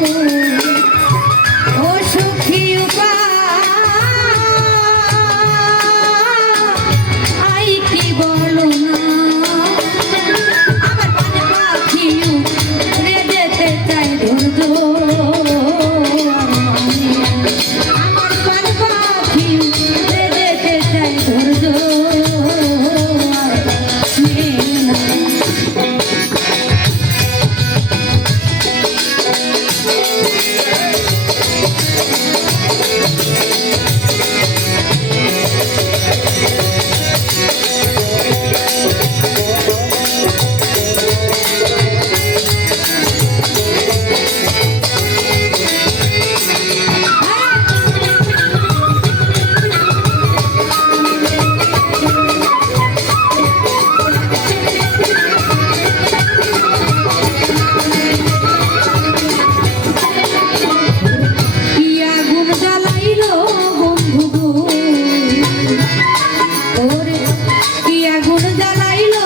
Música Dalai Lama.